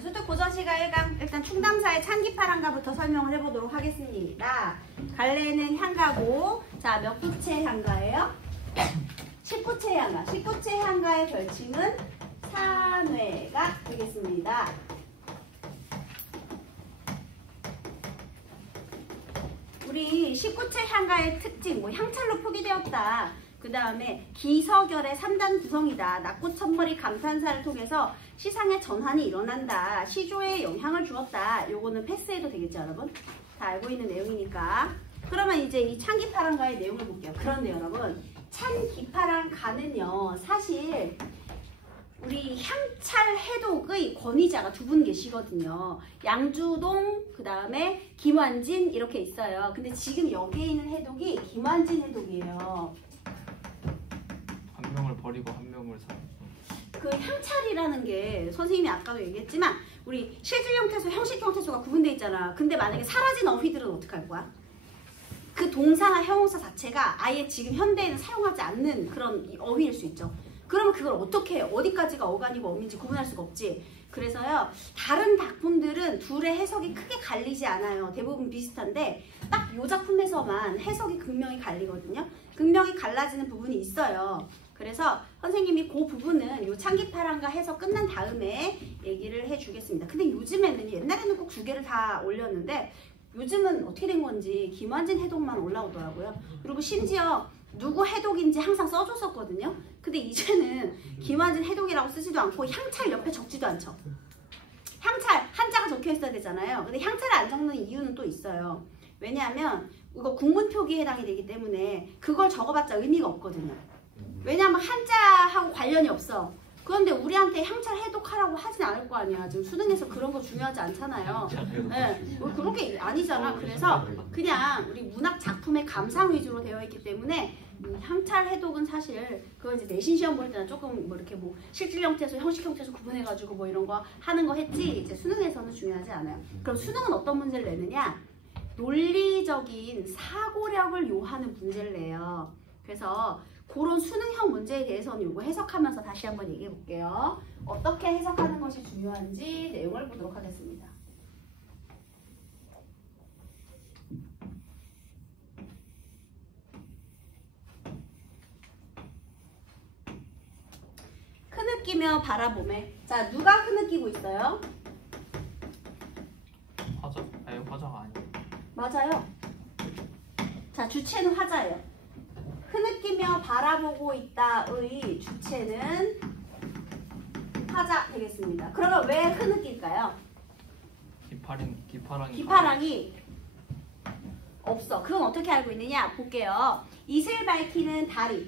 수특 고전시가 1강 일단 충담사의 찬기파랑가부터 설명을 해보도록 하겠습니다. 갈래는 향가고 자 몇 구체 향가예요? 19채 향가. 19채 향가의 별칭은 산회가 되겠습니다. 우리 19채 향가의 특징, 뭐 향찰로 표기되었다. 그 다음에 기서결의 3단 구성이다. 낙고 천머리 감탄사를 통해서 시상의 전환이 일어난다. 시조에 영향을 주었다. 요거는 패스해도 되겠죠, 여러분? 다 알고 있는 내용이니까. 그러면 이제 이 찬기파랑가의 내용을 볼게요. 그런데 여러분, 찬기파랑가는요, 사실 우리 향찰 해독의 권위자가 두 분 계시거든요. 양주동, 그 다음에 김완진 이렇게 있어요. 근데 지금 여기에 있는 해독이 김완진 해독이에요. 한 명을 버리고 한 명을 사. 그 향찰이라는 게 선생님이 아까도 얘기했지만 우리 실질 형태소, 형식 형태소가 구분돼 있잖아. 근데 만약에 사라진 어휘들은 어떻게 할 거야? 그 동사나 형용사 자체가 아예 지금 현대에는 사용하지 않는 그런 어휘일 수 있죠. 그러면 그걸 어떻게 해요? 어디까지가 어간이고 어민지 구분할 수가 없지. 그래서요, 다른 작품들은 둘의 해석이 크게 갈리지 않아요. 대부분 비슷한데 딱 이 작품에서만 해석이 극명히 갈리거든요. 극명히 갈라지는 부분이 있어요. 그래서 선생님이 그 부분은 요 찬기파랑가 해석 끝난 다음에 얘기를 해주겠습니다. 근데 요즘에는, 옛날에는 꼭 두 개를 다 올렸는데 요즘은 어떻게 된 건지 김완진 해독만 올라오더라고요. 그리고 심지어 누구 해독인지 항상 써줬었거든요. 근데 이제는 김완진 해독이라고 쓰지도 않고 향찰 옆에 적지도 않죠. 향찰 한자가 적혀 있어야 되잖아요. 근데 향찰을 안 적는 이유는 또 있어요. 왜냐하면 이거 국문 표기에 해당이 되기 때문에 그걸 적어봤자 의미가 없거든요. 왜냐하면 한자하고 관련이 없어. 그런데 우리한테 향찰 해독하라고 하진 않을 거 아니야. 지금 수능에서 그런 거 중요하지 않잖아요. 네, 그런 게 아니잖아. 그래서 그냥 우리 문학 작품의 감상 위주로 되어 있기 때문에 향찰 해독은 사실 그건 이제 내신 시험 볼 때는 조금 뭐 이렇게 뭐 실질 형태소, 형식 형태소 구분해가지고 뭐 이런 거 하는 거 했지. 이제 수능에서는 중요하지 않아요. 그럼 수능은 어떤 문제를 내느냐? 논리적인 사고력을 요하는 문제를 내요. 그래서 그런 수능형 문제에 대해서는 이거 해석하면서 다시 한번 얘기해 볼게요. 어떻게 해석하는 것이 중요한지 내용을 보도록 하겠습니다. 흐느끼며 바라보매. 자, 누가 흐느끼고 있어요? 화자? 아니 화자가 아니에요. 맞아요. 자, 주체는 화자예요. 흐느끼며 바라보고 있다의 주체는 화자 되겠습니다. 그러면 왜 흐느낄까요? 기파랑이 없어. 그건 어떻게 알고 있느냐? 볼게요. 이슬 밝히는 달이.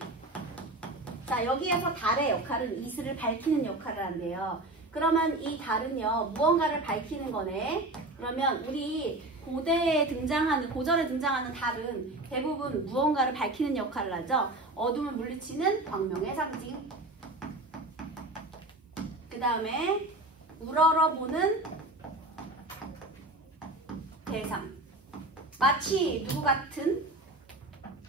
자, 여기에서 달의 역할은 이슬을 밝히는 역할을 한대요. 그러면 이 달은요, 무언가를 밝히는 거네. 그러면 우리 고전에 등장하는 달은 대부분 무언가를 밝히는 역할을 하죠. 어둠을 물리치는 광명의 상징. 그 다음에 우러러보는 대상. 마치 누구 같은?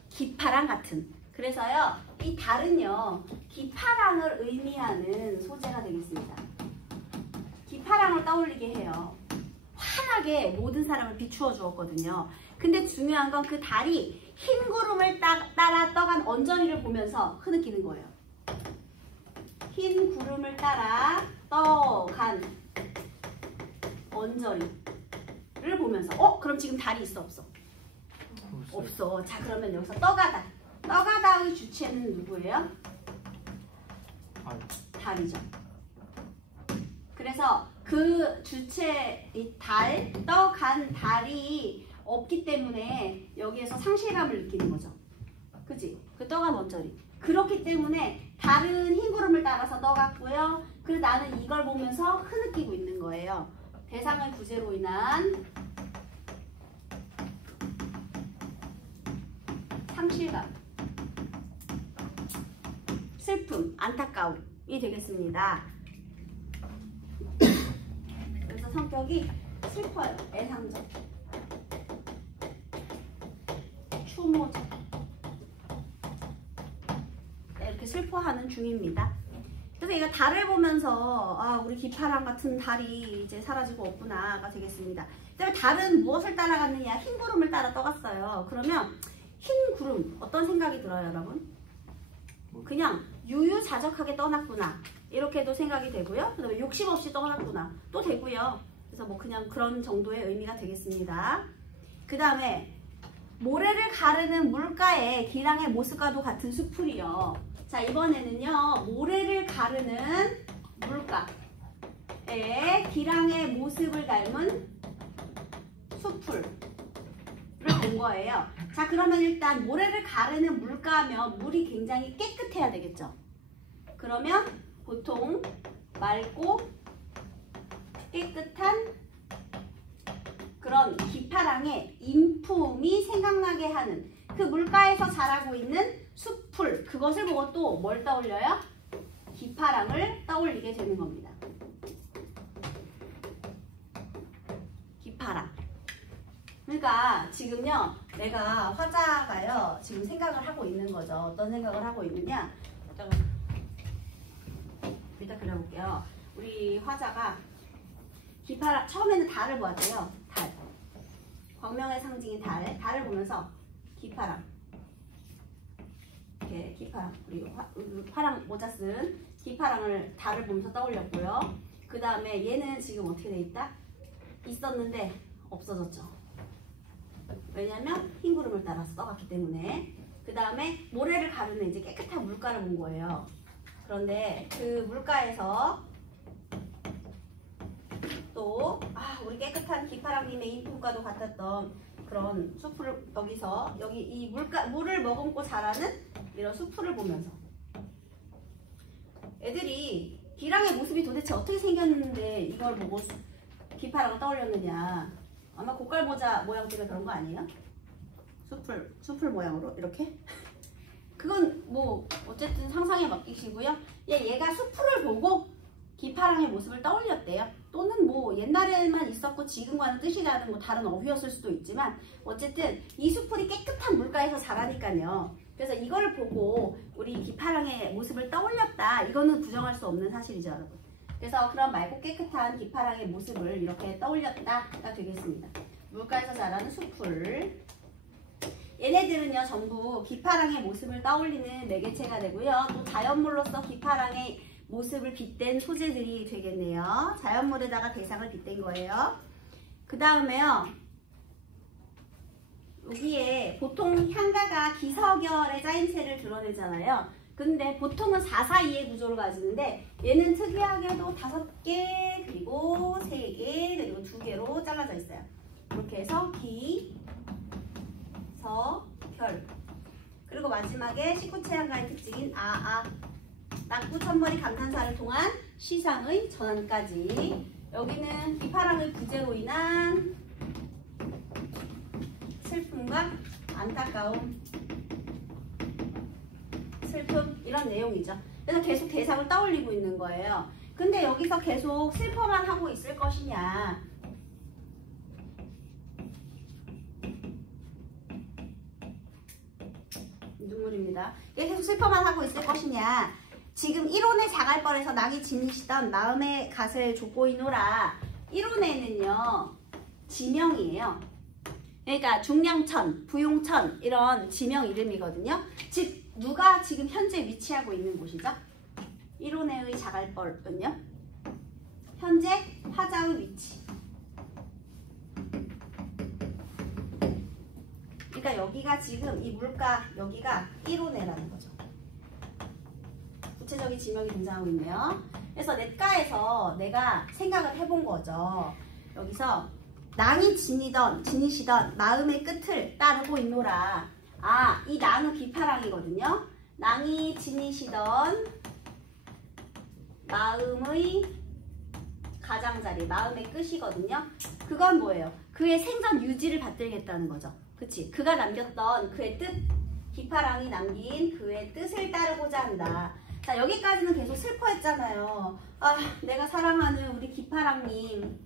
기파랑 같은. 그래서요, 이 달은요, 기파랑을 의미하는 소재가 되겠습니다. 기파랑을 떠올리게 해요. 환하게 모든 사람을 비추어 주었거든요. 근데 중요한 건 그 달이 흰 구름을 따라 떠간 언저리를 보면서 흐느끼는 거예요. 흰 구름을 따라 떠간 언저리를 보면서 그럼 지금 달이 있어 없어? 없어. 자, 그러면 여기서 떠가다. 떠가다의 주체는 누구예요? 달이죠. 그래서 그 주체, 이 달, 떠간 달이 없기 때문에 여기에서 상실감을 느끼는 거죠. 그치? 그 떠간 언저리. 그렇기 때문에 달은 흰 구름을 따라서 떠갔고요. 그래서 나는 이걸 보면서 흐느끼고 있는 거예요. 대상의 부재로 인한 상실감, 슬픔, 안타까움이 되겠습니다. 그래서 성격이 슬퍼요. 애상적, 추모적. 이렇게 슬퍼하는 중입니다. 그래서 얘가 달을 보면서 아 우리 기파랑 같은 달이 이제 사라지고 없구나가 되겠습니다. 그다음에 달은 무엇을 따라갔느냐? 흰 구름을 따라 떠갔어요. 그러면 흰 구름 어떤 생각이 들어요, 여러분? 그냥 유유자적하게 떠났구나 이렇게도 생각이 되고요. 그다음에 욕심 없이 떠났구나 또 되고요. 그래서 뭐 그냥 그런 정도의 의미가 되겠습니다. 그 다음에 모래를 가르는 물가의 기랑의 모습과도 같은 수풀이요. 자, 이번에는요 모래를 가르는 물가의 기랑의 모습을 닮은 수풀을 본 거예요. 자, 그러면 일단 모래를 가르는 물가면 물이 굉장히 깨끗해야 되겠죠. 그러면 보통 맑고 깨끗한 그런 기파랑의 인품이 생각나게 하는 그 물가에서 자라고 있는 숲풀, 그것을 보고 또 뭘 떠올려요? 기파랑을 떠올리게 되는 겁니다. 기파랑. 그러니까 지금요 내가 화자가요 지금 생각을 하고 있는 거죠. 어떤 생각을 하고 있느냐, 일단 그려볼게요. 우리 화자가 기파랑, 처음에는 달을 보았대요. 달, 광명의 상징인 달을 보면서 기파랑, 이렇게 기파랑, 우리 화랑 모자 쓴 기파랑을 달을 보면서 떠올렸고요. 그 다음에 얘는 지금 어떻게 돼 있다? 있었는데 없어졌죠. 왜냐면 흰 구름을 따라서 떠갔기 때문에. 그 다음에 모래를 가르는 이제 깨끗한 물가를 본 거예요. 그런데 그 물가에서 또 우리 깨끗한 기파랑님의 인품과도 같았던 그런 숲을 여기 이 물을 머금고 자라는 이런 숲을 보면서 애들이 기랑의 모습이 도대체 어떻게 생겼는데 이걸 보고 기파랑을 떠올렸느냐. 아마 고깔모자 모양 때문에 그런 거 아니에요? 숲을 모양으로 이렇게? 그건 뭐 어쨌든 상상에 맡기시고요. 얘가 숲을 보고 기파랑의 모습을 떠올렸대요. 또는 뭐 옛날에만 있었고 지금과는 뜻이 다른 뭐 다른 어휘였을 수도 있지만 어쨌든 이 숲풀이 깨끗한 물가에서 자라니까요. 그래서 이걸 보고 우리 기파랑의 모습을 떠올렸다. 이거는 부정할 수 없는 사실이죠, 여러분. 그래서 그런 맑고 깨끗한 기파랑의 모습을 이렇게 떠올렸다가 되겠습니다. 물가에서 자라는 숲풀. 얘네들은요 전부 기파랑의 모습을 떠올리는 매개체가 되고요. 또 자연물로서 기파랑의 모습을 빗댄 소재들이 되겠네요. 자연물에다가 대상을 빗댄 거예요. 그 다음에요. 여기에 보통 향가가 기서결의 짜임새를 드러내잖아요. 근데 보통은 4-4-2의 구조를 가지는데 얘는 특이하게도 5개 그리고 3개 그리고 2개로 잘라져 있어요. 이렇게 해서 기, 서, 결. 그리고 마지막에 식구체 향가의 특징인 낙구, 천머리, 감탄사를 통한 시상의 전환까지. 여기는 기파랑의 부재로 인한 슬픔과 안타까움, 슬픔 이런 내용이죠. 그래서 계속 대상을 떠올리고 있는 거예요. 근데 여기서 계속 슬퍼만 하고 있을 것이냐, 눈물입니다. 계속 슬퍼만 하고 있을 것이냐. 지금 1혼의 자갈벌에서 낙이 지니시던 마음의 갓을 족보이노라. 1혼에는요 지명이에요. 그러니까 중량천, 부용천 이런 지명 이름이거든요. 즉 누가 지금 현재 위치하고 있는 곳이죠? 1혼의 자갈벌은요 현재 화자의 위치. 그러니까 여기가 지금 이 물가 여기가 1혼회라는 거죠. 구체적인 지명이 등장하고 있네요. 그래서 냇가에서 내가 생각을 해본 거죠. 여기서 낭이 지니시던 마음의 끝을 따르고 있노라. 이 낭은 기파랑이거든요. 낭이 지니시던 마음의 가장자리, 마음의 끝이거든요. 그건 뭐예요? 그의 생전 유지를 받들겠다는 거죠. 그치? 그가 남겼던 그의 뜻, 기파랑이 남긴 그의 뜻을 따르고자 한다. 자, 여기까지는 계속 슬퍼했잖아요. 내가 사랑하는 우리 기파랑님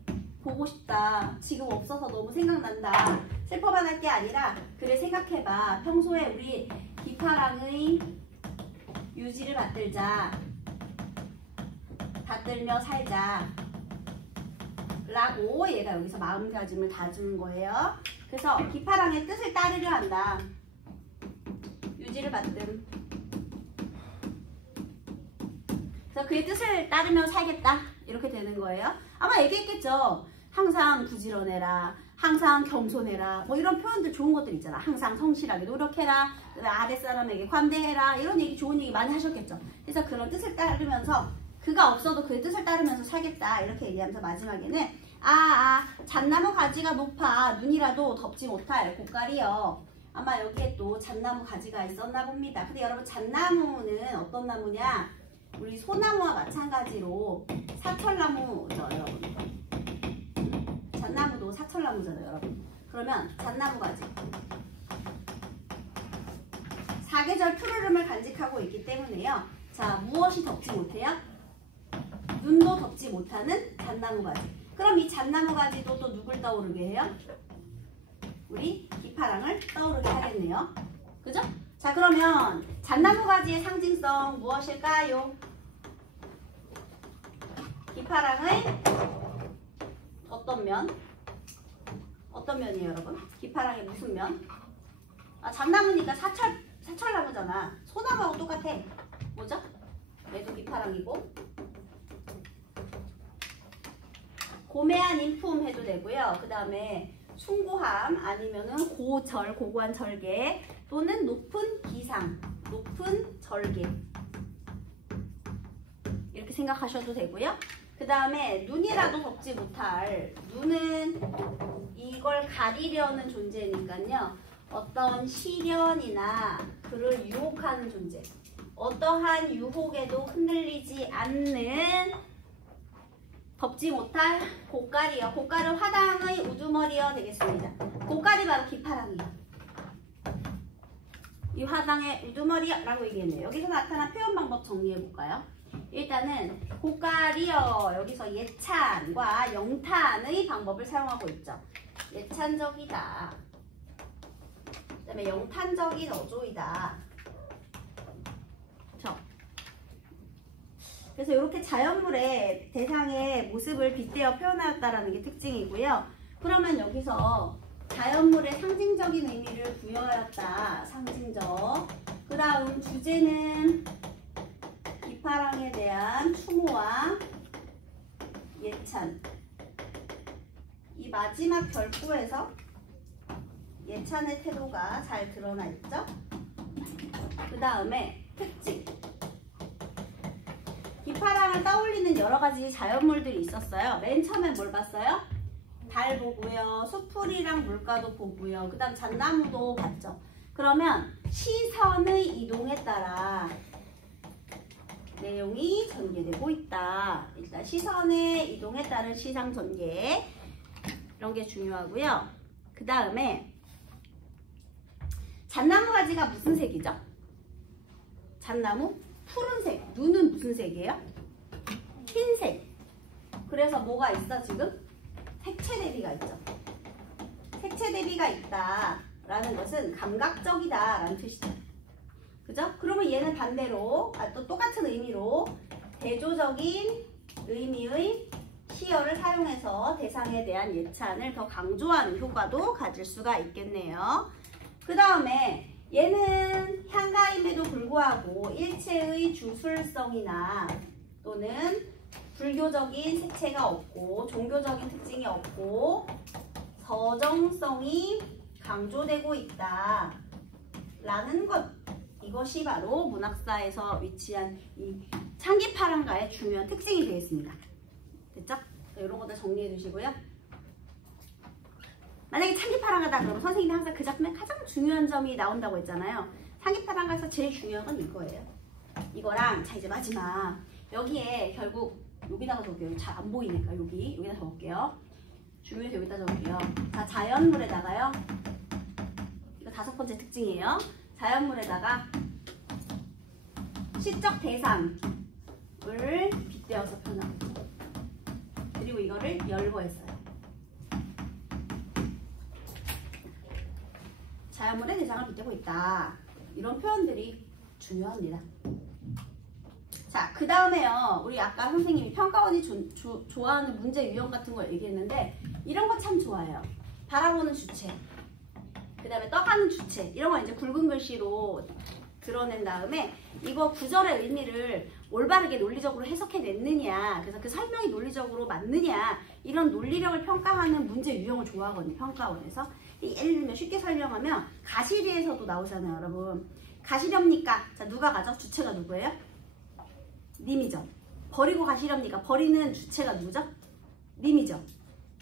보고 싶다. 지금 없어서 너무 생각난다. 슬퍼만 할 게 아니라 그래 생각해봐. 평소에 우리 기파랑의 유지를 받들자. 받들며 살자 라고 얘가 여기서 마음가짐을 다지는 거예요. 그래서 기파랑의 뜻을 따르려 한다. 유지를 받든. 그래서 그의 뜻을 따르며 살겠다. 이렇게 되는 거예요. 아마 얘기했겠죠. 항상 부지런해라. 항상 겸손해라. 뭐 이런 표현들 좋은 것들 있잖아. 항상 성실하게 노력해라. 아랫사람에게 관대해라. 이런 얘기 좋은 얘기 많이 하셨겠죠. 그래서 그런 뜻을 따르면서 그가 없어도 그의 뜻을 따르면서 살겠다. 이렇게 얘기하면서 마지막에는 잣나무 가지가 높아 눈이라도 덮지 못할 고깔이여. 아마 여기에 또 잣나무 가지가 있었나 봅니다. 근데 여러분 잣나무는 어떤 나무냐? 우리 소나무와 마찬가지로 사철나무죠, 여러분. 잣나무도 사철나무잖아요, 여러분. 그러면 잣나무 가지. 사계절 푸르름을 간직하고 있기 때문에요. 자, 무엇이 덮지 못해요? 눈도 덮지 못하는 잣나무 가지. 그럼 이 잣나무 가지도 또 누굴 떠오르게 해요? 우리 기파랑을 떠오르게 하겠네요. 그죠? 자, 그러면 잣나무 가지의 상징성 무엇일까요? 기파랑의 어떤 면? 어떤 면이에요, 여러분? 기파랑의 무슨 면? 잣나무니까 사철나무잖아. 소나무하고 똑같아. 뭐죠? 얘도 기파랑이고. 고매한 인품 해도 되고요. 그 다음에 숭고함 아니면은 고절, 고고한 절개 또는 높은 기상, 높은 절개 이렇게 생각하셔도 되고요. 그 다음에 눈이라도 덮지 못할, 눈은 이걸 가리려는 존재니까요. 어떤 시련이나 그를 유혹하는 존재, 어떠한 유혹에도 흔들리지 않는 덮지 못할 고깔이요. 고깔은 화당의 우두머리여 되겠습니다. 고깔이 바로 기파랑이에요. 이 화당의 우두머리라고 얘기했네요. 여기서 나타난 표현 방법 정리해 볼까요? 일단은 고깔이여, 여기서 예찬과 영탄의 방법을 사용하고 있죠. 예찬적이다. 그 다음에 영탄적인 어조이다. 그렇죠? 그래서 이렇게 자연물의 대상의 모습을 빗대어 표현하였다라는 게 특징이고요. 그러면 여기서 자연물의 상징적인 의미를 부여하였다. 상징적. 그 다음 주제는 기파랑에 대한 추모와 예찬. 이 마지막 별구에서 예찬의 태도가 잘 드러나 있죠. 그 다음에 특징. 기파랑을 떠올리는 여러 가지 자연물들이 있었어요. 맨 처음에 뭘 봤어요? 달 보고요. 수풀이랑 물가도 보고요. 그 다음 잣나무도 봤죠. 그러면 시선의 이동에 따라 내용이 전개되고 있다. 일단 시선의 이동에 따른 시상 전개 이런 게 중요하고요. 그 다음에 잣나무 가지가 무슨 색이죠? 잣나무? 푸른색. 눈은 무슨 색이에요? 흰색. 그래서 뭐가 있어 지금? 색채 대비가 있죠. 색채 대비가 있다라는 것은 감각적이다라는 뜻이죠. 그죠? 그러면 얘는 반대로 또 똑같은 의미로 대조적인 의미의 시어를 사용해서 대상에 대한 예찬을 더 강조하는 효과도 가질 수가 있겠네요. 그 다음에 얘는 향가임에도 불구하고 일체의 주술성이나 또는 불교적인 색채가 없고 종교적인 특징이 없고 서정성이 강조되고 있다 라는 것, 이것이 바로 문학사에서 위치한 이 창기파랑가의 중요한 특징이 되겠습니다. 됐죠? 이런 것들 정리해 두시고요. 만약에 창기파랑가다 그러면 선생님이 항상 그 작품에 가장 중요한 점이 나온다고 했잖아요. 창기파랑가에서 제일 중요한 건 이거예요. 이거랑 자 이제 마지막 여기에 결국 여기다가 적을게요. 잘 안 보이니까 여기다 적을게요. 중요해서 여기다 적을게요. 자, 자연물에다가요. 이거 5번째 특징이에요. 자연물에다가 시적 대상을 빗대어서 표현하고 그리고 이거를 열거했어요. 자연물의 대상을 빗대고 있다. 이런 표현들이 중요합니다. 자, 그 다음에요. 우리 아까 선생님이 평가원이 좋아하는 문제 유형 같은 걸 얘기했는데 이런 거 참 좋아해요. 바라보는 주체, 그 다음에 떠가는 주체, 이런 거 이제 굵은 글씨로 드러낸 다음에 이거 구절의 의미를 올바르게 논리적으로 해석해냈느냐, 그래서 그 설명이 논리적으로 맞느냐, 이런 논리력을 평가하는 문제 유형을 좋아하거든요, 평가원에서. 예를 들면 쉽게 설명하면 가시리에서도 나오잖아요, 여러분. 가시렵니까? 자, 누가 가죠? 주체가 누구예요? 님이죠. 버리고 가시렵니까? 버리는 주체가 누구죠? 님이죠.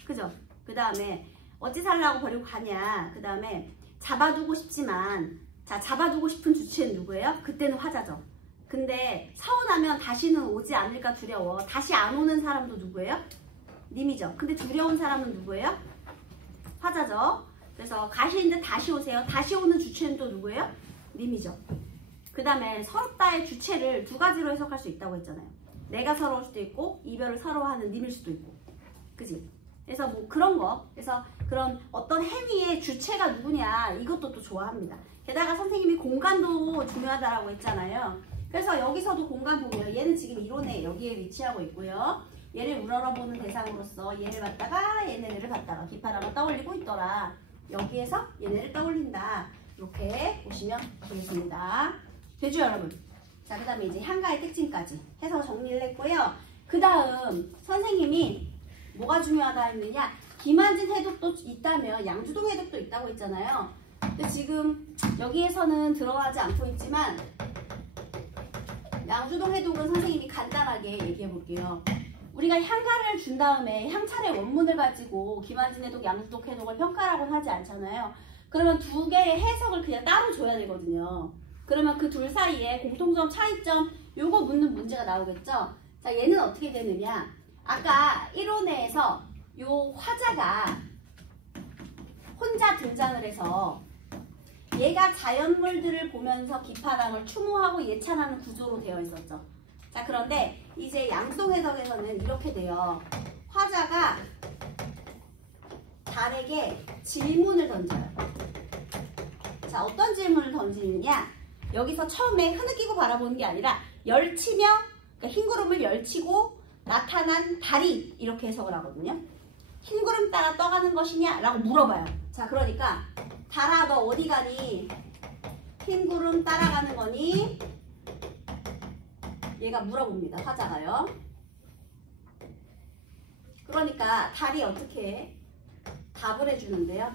그죠? 그 다음에 어찌 살라고 버리고 가냐. 그 다음에 잡아두고 싶지만, 자, 잡아두고 싶은 주체는 누구예요? 그때는 화자죠. 근데 서운하면 다시는 오지 않을까 두려워. 다시 안 오는 사람도 누구예요? 님이죠. 근데 두려운 사람은 누구예요? 화자죠. 그래서 가시는데 다시 오세요. 다시 오는 주체는 또 누구예요? 님이죠. 그 다음에 서럽다의 주체를 두 가지로 해석할 수 있다고 했잖아요. 내가 서러울 수도 있고 이별을 서러워하는 님일 수도 있고. 그지? 그래서 뭐 그런 거, 그래서 그런 어떤 행위의 주체가 누구냐, 이것도 또 좋아합니다. 게다가 선생님이 공간도 중요하다라고 했잖아요. 그래서 여기서도 공간 보면 얘는 지금 이론에 여기에 위치하고 있고요. 얘를 우러러보는 대상으로서 얘를 봤다가 얘네를 봤다가 기파랑을 떠올리고 있더라. 여기에서 얘네를 떠올린다. 이렇게 보시면 되겠습니다. 되죠, 여러분? 자, 그 다음에 이제 향가의 특징까지 해서 정리를 했고요. 그 다음 선생님이 뭐가 중요하다 했느냐, 김한진 해독도 있다면 양주동 해독도 있다고 했잖아요. 근데 지금 여기에서는 들어가지 않고 있지만 양주동 해독은 선생님이 간단하게 얘기해 볼게요. 우리가 향가를 준 다음에 향찰의 원문을 가지고 김한진 해독, 양주동 해독을 평가라고는 하지 않잖아요. 그러면 두 개의 해석을 그냥 따로 줘야 되거든요. 그러면 그 둘 사이에 공통점, 차이점, 요거 묻는 문제가 나오겠죠. 자, 얘는 어떻게 되느냐, 아까 1호내에서 요 화자가 혼자 등장을 해서 얘가 자연물들을 보면서 기파랑을 추모하고 예찬하는 구조로 되어 있었죠. 자, 그런데 이제 양수동 해석에서는 이렇게 돼요. 화자가 달에게 질문을 던져요. 자, 어떤 질문을 던지느냐, 여기서 처음에 흐느끼고 바라보는 게 아니라 열치며, 그러니까 흰 구름을 열치고 나타난 달이, 이렇게 해석을 하거든요. 흰 구름 따라 떠가는 것이냐? 라고 물어봐요. 자, 그러니까 달아, 너 어디 가니? 흰 구름 따라가는 거니? 얘가 물어봅니다, 화자가요. 그러니까 달이 어떻게 답을 해주는데요.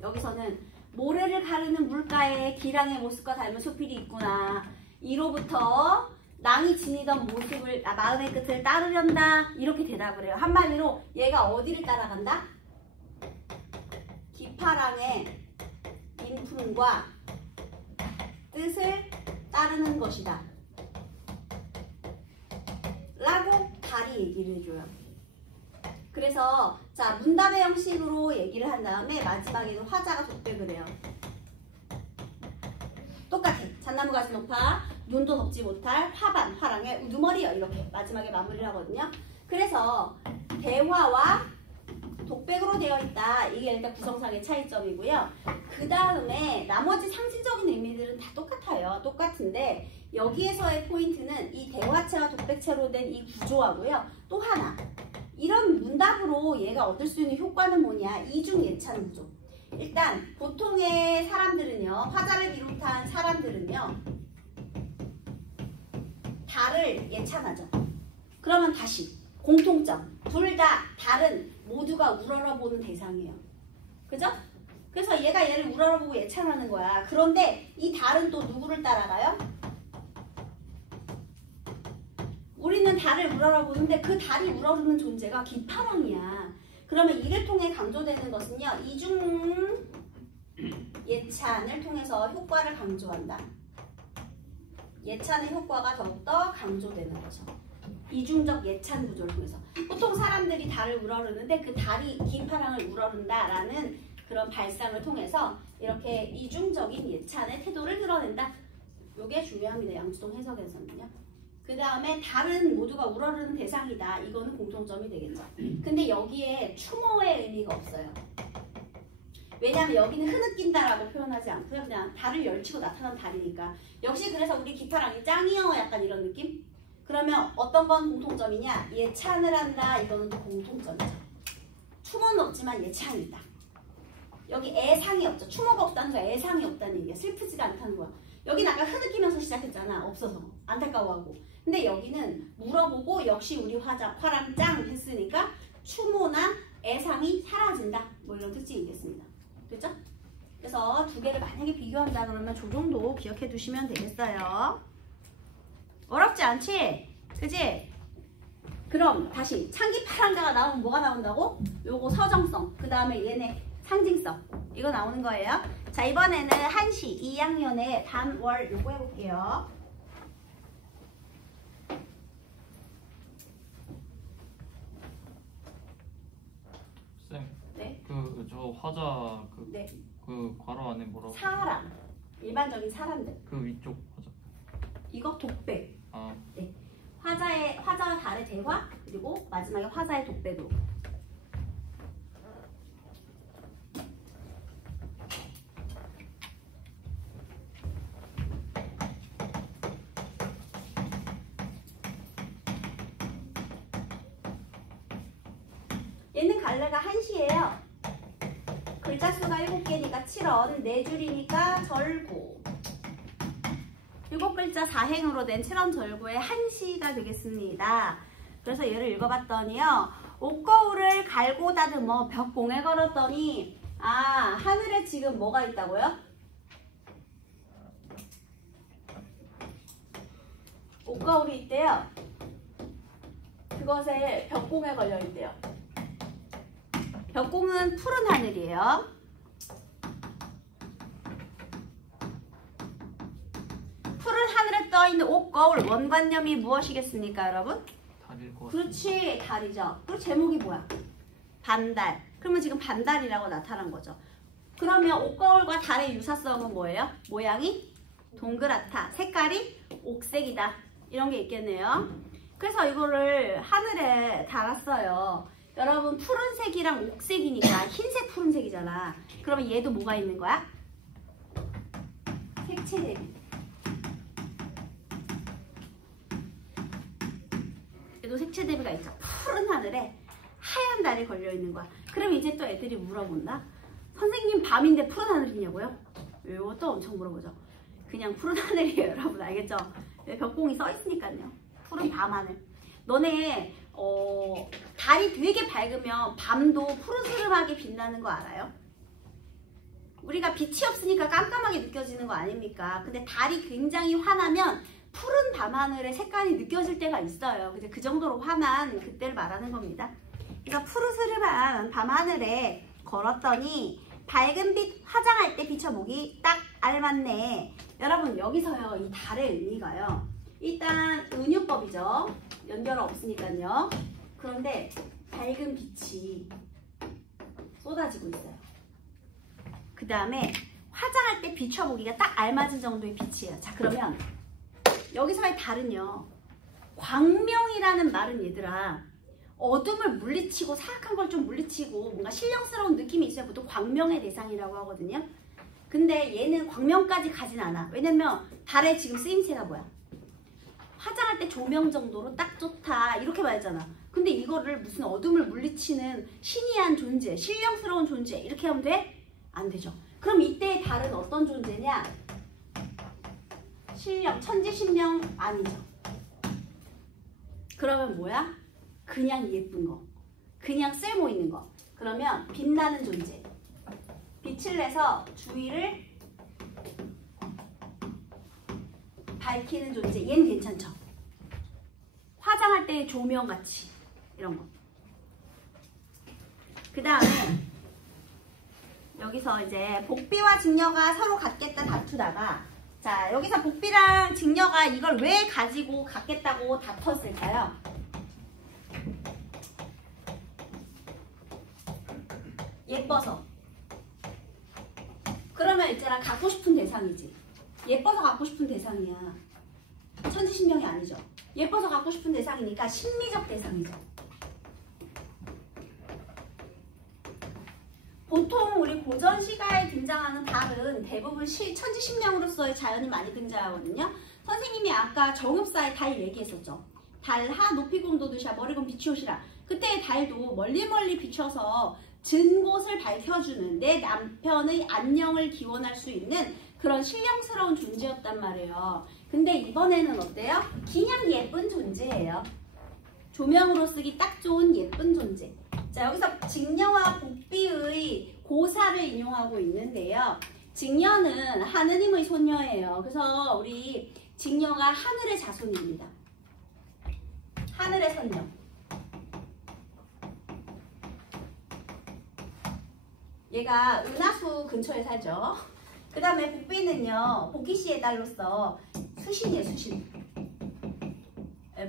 여기서는 모래를 가르는 물가에 기랑의 모습과 닮은 소필이 있구나. 이로부터 낭이 지니던 모습을, 마음의 끝을 따르련다. 이렇게 대답을 해요. 한마디로 얘가 어디를 따라간다? 기파랑의 인품과 뜻을 따르는 것이다. 라고 달이 얘기를 해줘요. 그래서 자, 문답의 형식으로 얘기를 한 다음에 마지막에는 화자가 독백을 해요. 똑같아. 잣나무 가지 높아 눈도 덮지 못할 화반, 화랑의 우두머리여. 이렇게 마지막에 마무리를 하거든요. 그래서 대화와 독백으로 되어 있다. 이게 일단 구성상의 차이점이고요. 그 다음에 나머지 상징적인 의미들은 다 똑같아요. 똑같은데 여기에서의 포인트는 이 대화체와 독백체로 된 이 구조하고요. 또 하나, 이런 문답으로 얘가 얻을 수 있는 효과는 뭐냐, 이중 예찬 구조. 일단 보통의 사람들은요, 화자를 비롯한 사람들은요, 달을 예찬하죠. 그러면 다시 공통점, 둘 다 달은 모두가 우러러보는 대상이에요. 그죠? 그래서 얘가 얘를 우러러보고 예찬하는 거야. 그런데 이 달은 또 누구를 따라가요? 우리는 달을 우러러보는데 그 달이 우러르는 존재가 기파랑이야. 그러면 이를 통해 강조되는 것은요, 이중 예찬을 통해서 효과를 강조한다. 예찬의 효과가 더욱더 강조되는 거죠. 이중적 예찬 구조를 통해서. 보통 사람들이 달을 우러르는데 그 달이 기파랑을 우러른다라는 그런 발상을 통해서 이렇게 이중적인 예찬의 태도를 드러낸다. 이게 중요합니다. 양주동 해석에서는요. 그 다음에 달은 모두가 우러르는 대상이다. 이거는 공통점이 되겠죠. 근데 여기에 추모의 의미가 없어요. 왜냐하면 여기는 흐느낀다라고 표현하지 않고요. 그냥 달을 열치고 나타난 달이니까. 역시 그래서 우리 기타랑이 짱이요 약간 이런 느낌? 그러면 어떤 건 공통점이냐? 예찬을 한다. 이거는 또 공통점이죠. 추모는 없지만 예찬이 있다. 여기 애상이 없죠. 추모가 없다는 거야. 애상이 없다는 얘기야. 슬프지가 않다는 거야. 여기는 아까 흐느끼면서 시작했잖아. 없어서. 안타까워하고. 근데 여기는 물어보고 역시 우리 화랑 짱 했으니까 추모나 애상이 사라진다. 뭐 이런 특징이 있겠습니다. 됐죠? 그래서 두 개를 만약에 비교한다 그러면 저 정도 기억해 두시면 되겠어요. 어렵지 않지? 그지? 그럼 다시 창기 파랑자가 나오면 뭐가 나온다고? 요거 서정성. 그 다음에 얘네 상징성. 이거 나오는 거예요. 자, 이번에는 한시 2학년의 단월 요거 해볼게요. 쌤, 네. 저 화자 네. 그 괄호 안에 뭐라고? 사람. 일반적인 사람들. 그 위쪽 화자. 이거 독백. 아, 네. 화자와 달의 대화, 그리고 마지막에 화자의 독백으로. 얘는 갈래가 한시예요. 글자 수가 7개니까 7원, 4줄이니까 절구. 7글자 4행으로 된 7원 절구의 한시가 되겠습니다. 그래서 얘를 읽어봤더니요. 옷거울을 갈고 다듬어 벽공에 걸었더니 하늘에 지금 뭐가 있다고요? 옷거울이 있대요. 그것에 벽공에 걸려 있대요. 벽공은 푸른 하늘이에요. 푸른 하늘에 떠있는 옷거울, 원관념이 무엇이겠습니까, 여러분? 달일 것 같아. 그렇지, 달이죠. 그리고 제목이 뭐야? 반달. 그러면 지금 반달이라고 나타난 거죠. 그러면 옷거울과 달의 유사성은 뭐예요? 모양이 동그랗다. 색깔이 옥색이다. 이런 게 있겠네요. 그래서 이거를 하늘에 달았어요. 여러분, 푸른색이랑 옥색이니까 흰색 푸른색이잖아. 그러면 얘도 뭐가 있는 거야? 색채 대비. 얘도 색채 대비가 있죠. 푸른 하늘에 하얀 달이 걸려 있는 거야. 그럼 이제 또 애들이 물어본다. 선생님, 밤인데 푸른 하늘이냐고요? 이것도 엄청 물어보죠. 그냥 푸른 하늘이에요, 여러분. 알겠죠? 벽공이 써 있으니까요. 푸른 밤하늘. 너네 달이 되게 밝으면 밤도 푸르스름하게 빛나는 거 알아요? 우리가 빛이 없으니까 깜깜하게 느껴지는 거 아닙니까? 근데 달이 굉장히 환하면 푸른 밤하늘의 색깔이 느껴질 때가 있어요. 근데 그 정도로 환한 그때를 말하는 겁니다. 그러니까 푸르스름한 밤하늘에 걸었더니 밝은 빛 화장할 때 비춰보기 딱 알맞네. 여러분, 여기서요, 이 달의 의미가요. 일단 은유법이죠. 연결 없으니까요. 그런데 밝은 빛이 쏟아지고 있어요. 그 다음에 화장할 때 비춰보기가 딱 알맞은 정도의 빛이에요. 자, 그러면 여기서의 달은요. 광명이라는 말은 얘들아, 어둠을 물리치고 사악한 걸 좀 물리치고 뭔가 신령스러운 느낌이 있어야 보통 광명의 대상이라고 하거든요. 근데 얘는 광명까지 가진 않아. 왜냐면 달의 지금 쓰임새가 뭐야? 화장할 때 조명 정도로 딱 좋다 이렇게 말했잖아. 근데 이거를 무슨 어둠을 물리치는 신이한 존재, 신령스러운 존재 이렇게 하면 돼? 안 되죠. 그럼 이때의 달은 어떤 존재냐? 신령, 천지신령 아니죠. 그러면 뭐야? 그냥 예쁜 거, 그냥 쓸모 있는 거. 그러면 빛나는 존재. 빛을 내서 주위를 밝히는 존재. 얘는 괜찮죠? 화장할 때의 조명같이 이런 거. 그 다음에 여기서 이제 복비와 직녀가 서로 갖겠다 다투다가, 자, 여기서 복비랑 직녀가 이걸 왜 가지고 갖겠다고 다퉜을까요? 예뻐서. 그러면 있잖아, 갖고 싶은 대상이지. 예뻐서 갖고 싶은 대상이야. 천지신명이 아니죠. 예뻐서 갖고 싶은 대상이니까 심리적 대상이죠. 보통 우리 고전 시가에 등장하는 달은 대부분 천지신명으로서의 자연이 많이 등장하거든요. 선생님이 아까 정읍사의 달 얘기했었죠. 달하 높이곰 도드샤 머리곰 비추오시라. 그때의 달도 멀리 비춰서 진 곳을 밝혀주는 내 남편의 안녕을 기원할 수 있는 그런 신령스러운 존재였단 말이에요. 근데 이번에는 어때요? 그냥 예쁜 존재예요. 조명으로 쓰기 딱 좋은 예쁜 존재. 자, 여기서 직녀와 복비의 고사를 인용하고 있는데요. 직녀는 하느님의 손녀예요. 그래서 우리 직녀가 하늘의 자손입니다. 하늘의 손녀. 얘가 은하수 근처에 살죠. 그 다음에 복비는요, 복희씨의 딸로서 수신이에요, 수신.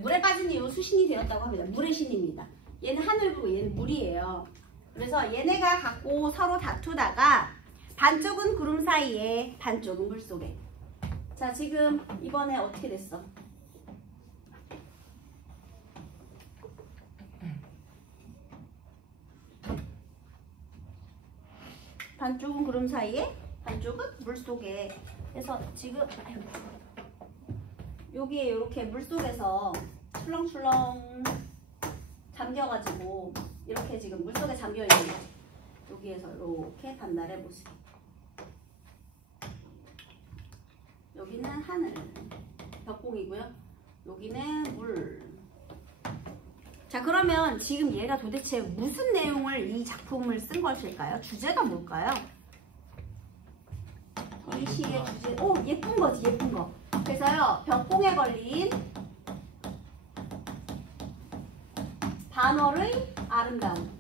물에 빠진 이후 수신이 되었다고 합니다. 물의 신입니다. 얘는 하늘이고 얘는 물이에요. 그래서 얘네가 갖고 서로 다투다가 반쪽은 구름 사이에 반쪽은 물 속에. 자, 지금 이번에 어떻게 됐어? 반쪽은 구름 사이에 반쪽은 물 속에. 그래서 지금 여기에 이렇게 물 속에서 출렁출렁 잠겨가지고 이렇게 지금 물 속에 잠겨 있는 거죠. 여기에서 이렇게 반달의 모습. 여기는 하늘, 벽공이고요. 여기는 물. 자, 그러면 지금 얘가 도대체 무슨 내용을 이 작품을 쓴 것일까요? 주제가 뭘까요? 이 시의 주제. 오, 예쁜 거지, 예쁜 거. 그래서요, 벽공에 걸린 반월의 아름다움.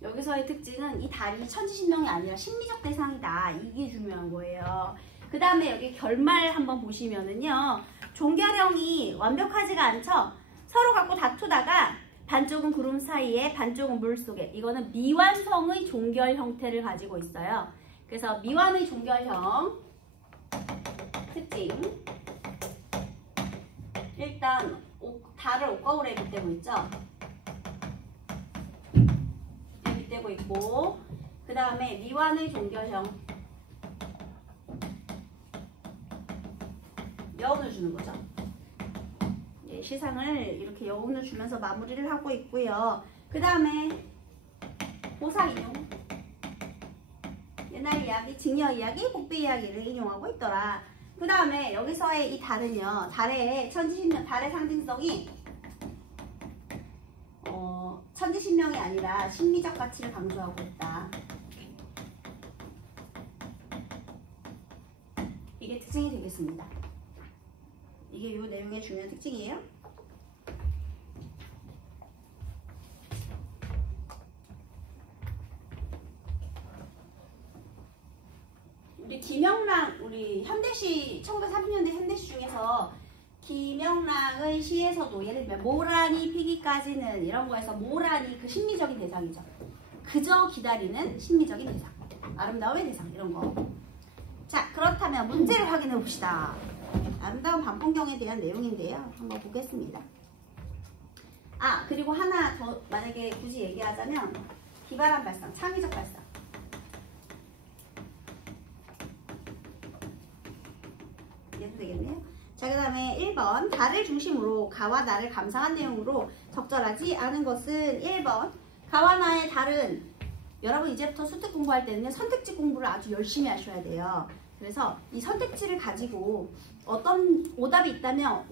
여기서의 특징은 이 달이 천지신명이 아니라 심리적 대상이다. 이게 중요한 거예요. 그 다음에 여기 결말 한번 보시면은요, 종결형이 완벽하지가 않죠? 서로 갖고 다투다가 반쪽은 구름 사이에 반쪽은 물 속에. 이거는 미완성의 종결 형태를 가지고 있어요. 그래서 미완의 종결형 특징. 일단 달을 옷거울에 빗대고 있죠? 빗대고 있고, 그 다음에 미완의 종결형 여운을 주는 거죠. 예, 시상을 이렇게 여운을 주면서 마무리를 하고 있고요. 그 다음에 고사 인용. 옛날 이야기, 직녀 이야기, 복비 이야기를 인용하고 있더라. 그 다음에 여기서의 이 달은요, 달의 천지신명, 달의 상징성이 천지신명이 아니라 심리적 가치를 강조하고 있다. 이게 특징이 되겠습니다. 이게 이 내용의 중요한 특징이에요. 우리 김영랑, 우리 현대시, 1930년대 현대시 중에서 김영랑의 시에서도 예를 들면 모란이 피기까지는 이런 거에서 모란이 그 심리적인 대상이죠. 그저 기다리는 심리적인 대상, 아름다움의 대상, 이런 거. 자, 그렇다면 문제를 확인해 봅시다. 아름다운 밤풍경에 대한 내용인데요. 한번 보겠습니다. 아, 그리고 하나 더 만약에 굳이 얘기하자면 기발한 발상, 창의적 발상. 얘도 되겠네요. 자, 그 다음에 1번 달을 중심으로 가와 나를 감상한 내용으로 적절하지 않은 것은 1번 가와 나의 달은, 여러분 이제부터 수특 공부할 때는 선택지 공부를 아주 열심히 하셔야 돼요. 그래서 이 선택지를 가지고 어떤 오답이 있다면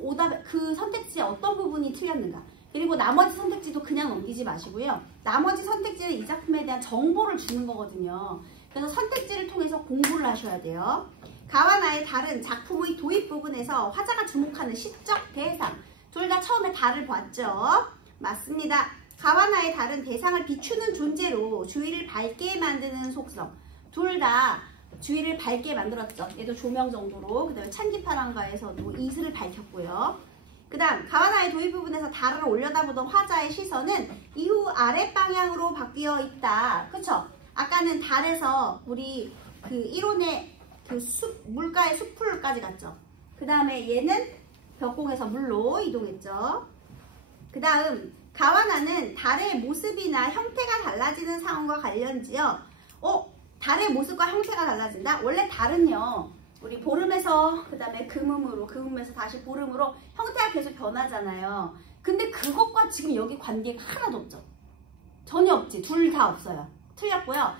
그 선택지의 어떤 부분이 틀렸는가, 그리고 나머지 선택지도 그냥 넘기지 마시고요. 나머지 선택지는 이 작품에 대한 정보를 주는 거거든요. 그래서 선택지를 통해서 공부를 하셔야 돼요. 가와 나의 달은 작품의 도입 부분에서 화자가 주목하는 시적 대상, 둘 다 처음에 달을 봤죠? 맞습니다. 가와 나의 달은 대상을 비추는 존재로 주위를 밝게 만드는 속성, 둘 다 주위를 밝게 만들었죠. 얘도 조명 정도로. 그 다음에 찬기파랑가에서도 이슬을 밝혔고요. 그 다음 가와 나의 도입 부분에서 달을 올려다보던 화자의 시선은 이후 아랫방향으로 바뀌어 있다. 그쵸? 아까는 달에서 우리 그 이론의 그 물가의 숲풀까지 갔죠. 그 다음에 얘는 벽공에서 물로 이동했죠. 그 다음 가와나는 달의 모습이나 형태가 달라지는 상황과 관련지어 달의 모습과 형태가 달라진다? 원래 달은요 우리 보름에서 그 다음에 금음으로 금음에서 다시 보름으로 형태가 계속 변하잖아요. 근데 그것과 지금 여기 관계가 하나도 없죠. 전혀 없지. 둘 다 없어요. 틀렸고요.